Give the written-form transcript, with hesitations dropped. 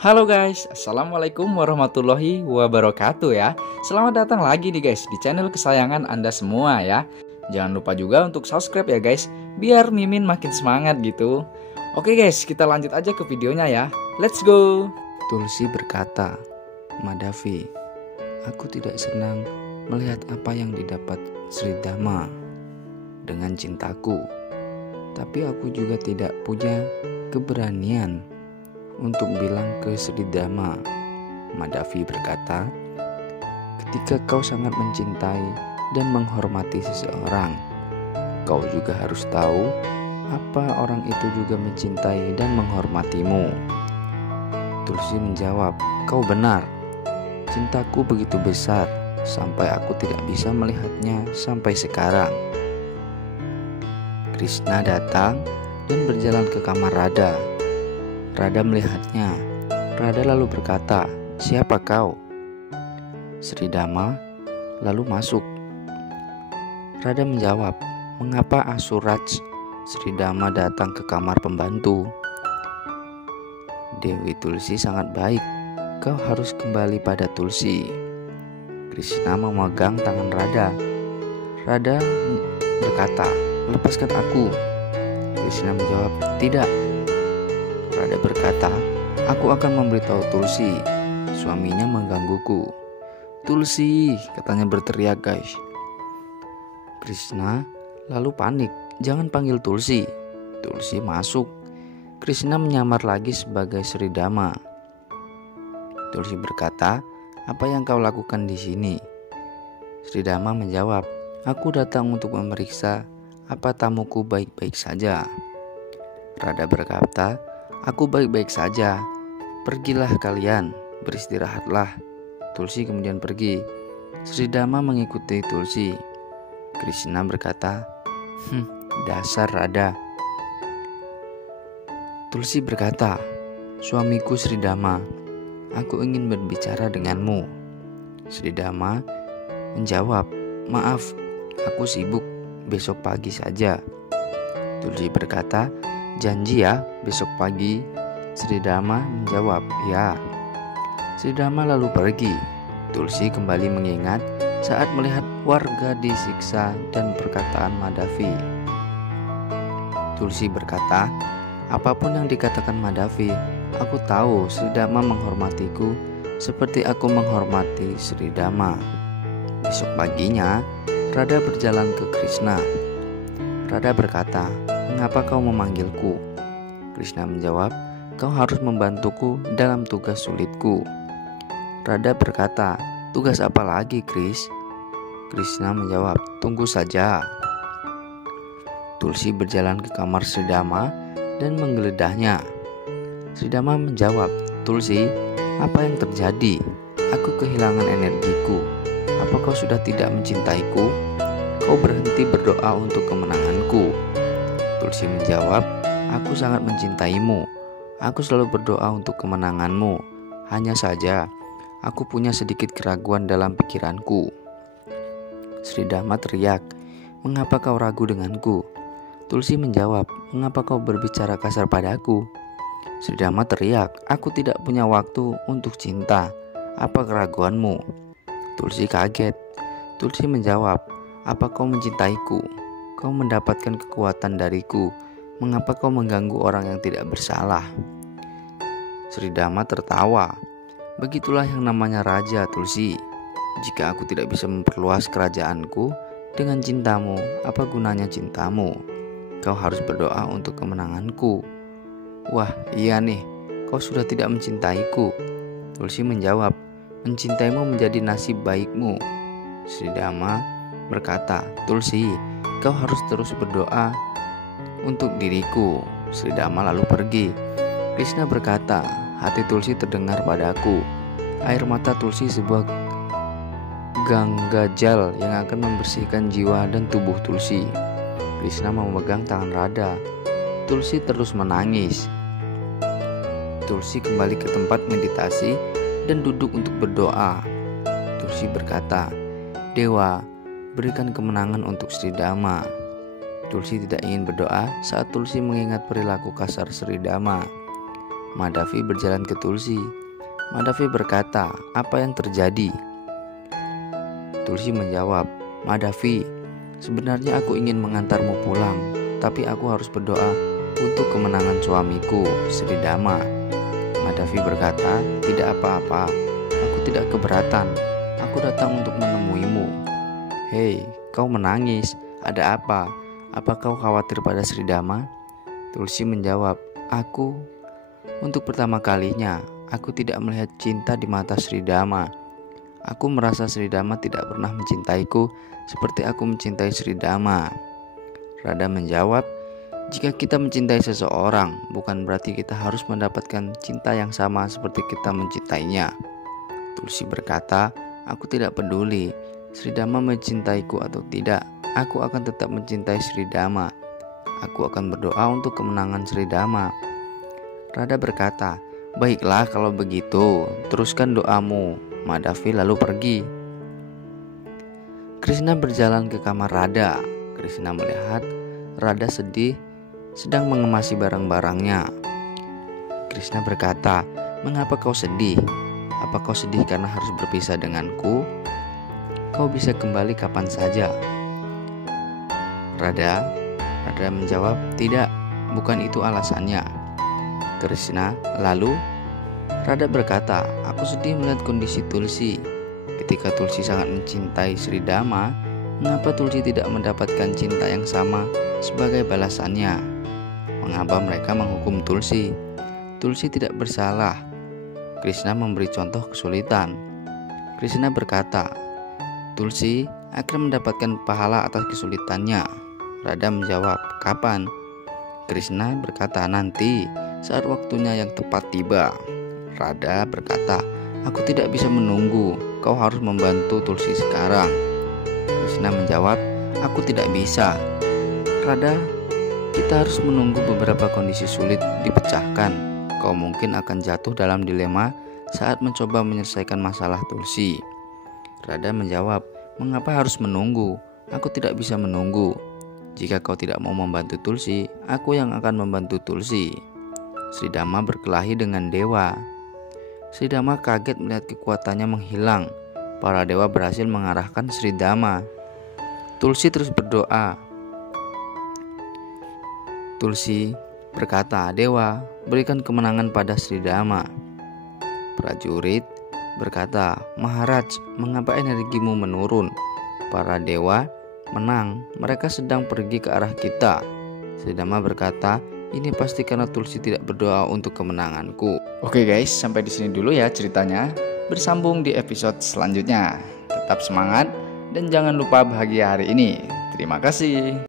Halo guys, Assalamualaikum warahmatullahi wabarakatuh ya. Selamat datang lagi nih guys di channel kesayangan Anda semua ya. Jangan lupa juga untuk subscribe ya guys, biar Mimin makin semangat gitu. Oke guys, kita lanjut aja ke videonya ya. Let's go. Tulsi berkata, "Madhavi, aku tidak senang melihat apa yang didapat Sri Dhamma dengan cintaku. Tapi aku juga tidak punya keberanian untuk bilang ke Sri Dhamma." Madhavi berkata, "Ketika kau sangat mencintai dan menghormati seseorang, kau juga harus tahu apa orang itu juga mencintai dan menghormatimu." Tulsi menjawab, "Kau benar. Cintaku begitu besar sampai aku tidak bisa melihatnya sampai sekarang." Krishna datang dan berjalan ke kamar Radha. Radha melihatnya. Radha lalu berkata, "Siapa kau?" Sri Dhamma lalu masuk. Radha menjawab, "Mengapa Asuraj Sri Dhamma datang ke kamar pembantu?" "Dewi Tulsi sangat baik. Kau harus kembali pada Tulsi." Krishna memegang tangan Radha. Radha berkata, "Lepaskan aku." Krishna menjawab, "Tidak." Radha berkata, "Aku akan memberitahu Tulsi. Suaminya menggangguku." "Tulsi!" katanya berteriak guys. Krishna lalu panik. "Jangan panggil Tulsi." Tulsi masuk. Krishna menyamar lagi sebagai Sri Dhamma. Tulsi berkata, "Apa yang kau lakukan di sini?" Sri Dhamma menjawab, "Aku datang untuk memeriksa apa tamuku baik-baik saja." Radha berkata, "Aku baik-baik saja. Pergilah kalian, beristirahatlah." Tulsi kemudian pergi. Sri Dhamma mengikuti Tulsi. Krishna berkata, "Dasar Radha." Tulsi berkata, "Suamiku Sri Dhamma, aku ingin berbicara denganmu." Sri Dhamma menjawab, "Maaf, aku sibuk, besok pagi saja." Tulsi berkata, "Janji ya, besok pagi?" Sri Dhamma menjawab, "Ya." Sri Dhamma lalu pergi. Tulsi kembali mengingat saat melihat warga disiksa dan perkataan Madhavi. Tulsi berkata, "Apapun yang dikatakan Madhavi, aku tahu Sri Dhamma menghormatiku seperti aku menghormati Sri Dhamma." Besok paginya, Radha berjalan ke Krishna. Radha berkata, "Mengapa kau memanggilku?" Krishna menjawab, "Kau harus membantuku dalam tugas sulitku." Radha berkata, "Tugas apa lagi, Kris?" Krishna menjawab, "Tunggu saja." Tulsi berjalan ke kamar Sri Dhamma dan menggeledahnya. Sri Dhamma menjawab, "Tulsi, apa yang terjadi? Aku kehilangan energiku. Apa kau sudah tidak mencintaiku? Kau berhenti berdoa untuk kemenanganku." Tulsi menjawab, "Aku sangat mencintaimu. Aku selalu berdoa untuk kemenanganmu. Hanya saja, aku punya sedikit keraguan dalam pikiranku." Sri Dhamma teriak, "Mengapa kau ragu denganku?" Tulsi menjawab, "Mengapa kau berbicara kasar padaku?" Sri Dhamma teriak, "Aku tidak punya waktu untuk cinta. Apa keraguanmu?" Tulsi kaget. Tulsi menjawab, "Apa kau mencintaiku? Kau mendapatkan kekuatan dariku. Mengapa kau mengganggu orang yang tidak bersalah?" Sri Dhamma tertawa. "Begitulah yang namanya raja, Tulsi. Jika aku tidak bisa memperluas kerajaanku dengan cintamu, apa gunanya cintamu? Kau harus berdoa untuk kemenanganku." "Wah, iya nih, kau sudah tidak mencintaiku." Tulsi menjawab, "Mencintaimu menjadi nasib baikmu." Sri Dhamma berkata, "Tulsi, kau harus terus berdoa untuk diriku." Sri Dhamma lalu pergi. Krishna berkata, "Hati Tulsi terdengar padaku. Air mata Tulsi sebuah ganggajal yang akan membersihkan jiwa dan tubuh Tulsi." Krishna memegang tangan Radha. Tulsi terus menangis. Tulsi kembali ke tempat meditasi dan duduk untuk berdoa. Tulsi berkata, "Dewa, berikan kemenangan untuk Sri Dhamma." Tulsi tidak ingin berdoa saat Tulsi mengingat perilaku kasar Sri Dhamma. Madhavi berjalan ke Tulsi. Madhavi berkata, "Apa yang terjadi?" Tulsi menjawab, "Madhavi, sebenarnya aku ingin mengantarmu pulang, tapi aku harus berdoa untuk kemenangan suamiku, Sri Dhamma." Madhavi berkata, "Tidak apa-apa, aku tidak keberatan. Aku datang untuk menemuimu." "Hei, kau menangis. Ada apa? Apa kau khawatir pada Sri Dhamma?" Tulsi menjawab, Untuk pertama kalinya, aku tidak melihat cinta di mata Sri Dhamma. Aku merasa Sri Dhamma tidak pernah mencintaiku seperti aku mencintai Sri Dhamma." Radha menjawab, "Jika kita mencintai seseorang, bukan berarti kita harus mendapatkan cinta yang sama seperti kita mencintainya." Tulsi berkata, "Aku tidak peduli Sri Dhamma mencintaiku atau tidak. Aku akan tetap mencintai Sri Dhamma. Aku akan berdoa untuk kemenangan Sri Dhamma." Radha berkata, "Baiklah kalau begitu, teruskan doamu." Madhavi lalu pergi. Krishna berjalan ke kamar Radha. Krishna melihat Radha sedih, sedang mengemasi barang-barangnya. Krishna berkata, "Mengapa kau sedih? Apa kau sedih karena harus berpisah denganku? Kau bisa kembali kapan saja." Radha menjawab, "Tidak, bukan itu alasannya." Krishna lalu Radha berkata, "Aku sedih melihat kondisi Tulsi. Ketika Tulsi sangat mencintai Sri Dhamma, mengapa Tulsi tidak mendapatkan cinta yang sama sebagai balasannya? Mengapa mereka menghukum Tulsi? Tulsi tidak bersalah." Krishna memberi contoh kesulitan. Krishna berkata, "Tulsi akan mendapatkan pahala atas kesulitannya." Radha menjawab, "Kapan?" Krishna berkata, "Nanti, saat waktunya yang tepat tiba." Radha berkata, "Aku tidak bisa menunggu. Kau harus membantu Tulsi sekarang." Krishna menjawab, "Aku tidak bisa." "Radha, kita harus menunggu beberapa kondisi sulit dipecahkan. Kau mungkin akan jatuh dalam dilema saat mencoba menyelesaikan masalah Tulsi." Radha menjawab, "Mengapa harus menunggu? Aku tidak bisa menunggu. Jika kau tidak mau membantu Tulsi, aku yang akan membantu Tulsi." Sri Dhamma berkelahi dengan dewa. Sri Dhamma kaget melihat kekuatannya menghilang. Para dewa berhasil mengarahkan Sri Dhamma. Tulsi terus berdoa. Tulsi berkata, "Dewa, berikan kemenangan pada Sri Dhamma." Prajurit berkata, "Maharaj, mengapa energimu menurun?" Para dewa menang, mereka sedang pergi ke arah kita. Sri Dhamma berkata, "Ini pasti karena Tulsi tidak berdoa untuk kemenanganku." Oke guys, sampai di sini dulu ya ceritanya. Bersambung di episode selanjutnya. Tetap semangat dan jangan lupa bahagia hari ini. Terima kasih.